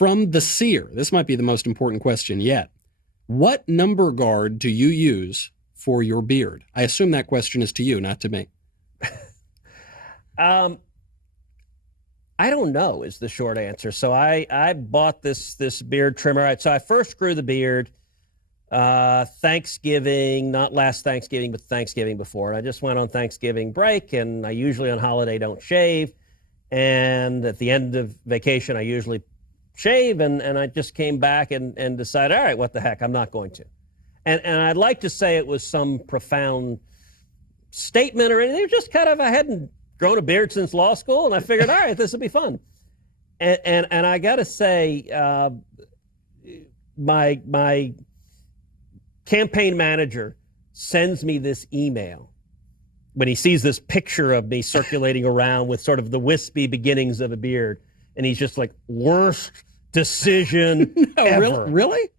from the seer, this might be the most important question yet. What number guard do you use for your beard? I assume that question is to you, not to me. I don't know is the short answer. So I bought this beard trimmer. So I first grew the beard Thanksgiving, not last Thanksgiving, but Thanksgiving before. I just went on Thanksgiving break, and I usually on holiday don't shave. And at the end of vacation, I usually shave, and I just came back and decided, all right, what the heck, I'm not going to. And I'd like to say it was some profound statement or anything. It was just kind of, I hadn't grown a beard since law school, and I figured, all right, this will be fun. And I got to say, my campaign manager sends me this email when he sees this picture of me circulating around with sort of the wispy beginnings of a beard. And he's just like, worst decision ever. Really?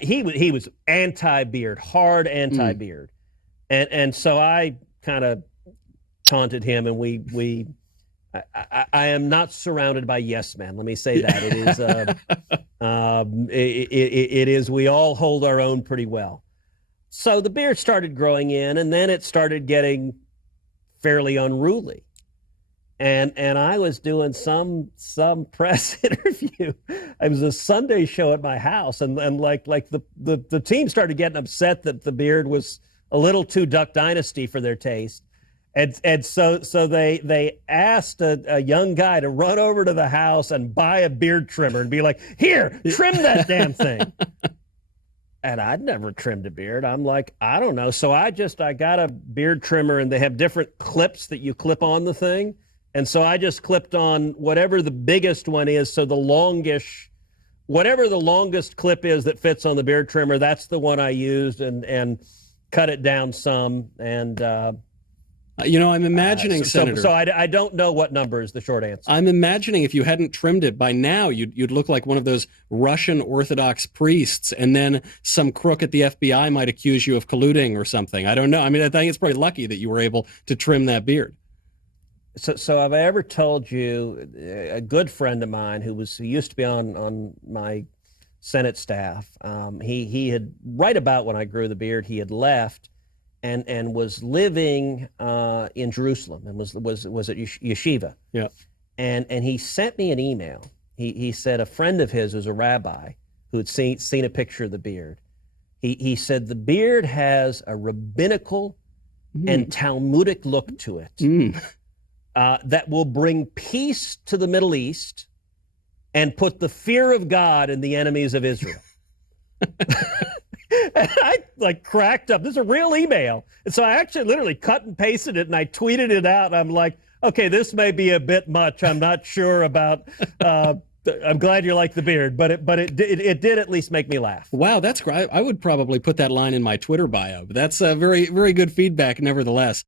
He was anti-beard, hard anti-beard. And so I kind of taunted him, and I am not surrounded by yes men. Let me say that. It is, it is, we all hold our own pretty well. So the beard started growing in, and then it started getting fairly unruly. And I was doing some press interview. It was a Sunday show at my house, and like the team started getting upset that the beard was a little too Duck Dynasty for their taste. And so they asked a young guy to run over to the house and buy a beard trimmer and be like, here, trim that damn thing. And I'd never trimmed a beard. I'm like, I don't know. So I got a beard trimmer, and they have different clips that you clip on the thing. And so I just clipped on whatever the biggest one is. So whatever the longest clip is that fits on the beard trimmer, that's the one I used, and cut it down some. And, I'm imagining, Senator. So I don't know what number is the short answer. I'm imagining if you hadn't trimmed it by now, you'd look like one of those Russian Orthodox priests, and then some crook at the FBI might accuse you of colluding or something. I don't know. I mean, I think it's probably lucky that you were able to trim that beard. So have I ever told you, a good friend of mine who used to be on my Senate staff, he had, right about when I grew the beard, he had left and was living in Jerusalem, and was at yeshiva. Yeah. And he sent me an email. He said a friend of his who's a rabbi who had seen a picture of the beard. He said the beard has a rabbinical and Talmudic look to it. That will bring peace to the Middle East and put the fear of God in the enemies of Israel. And I cracked up. This is a real email. And so I actually literally cut and pasted it, and I tweeted it out. And I'm like, okay, this may be a bit much. I'm not sure about, I'm glad you like the beard, but it did at least make me laugh. Wow, that's great. I would probably put that line in my Twitter bio. But that's very, very good feedback nevertheless.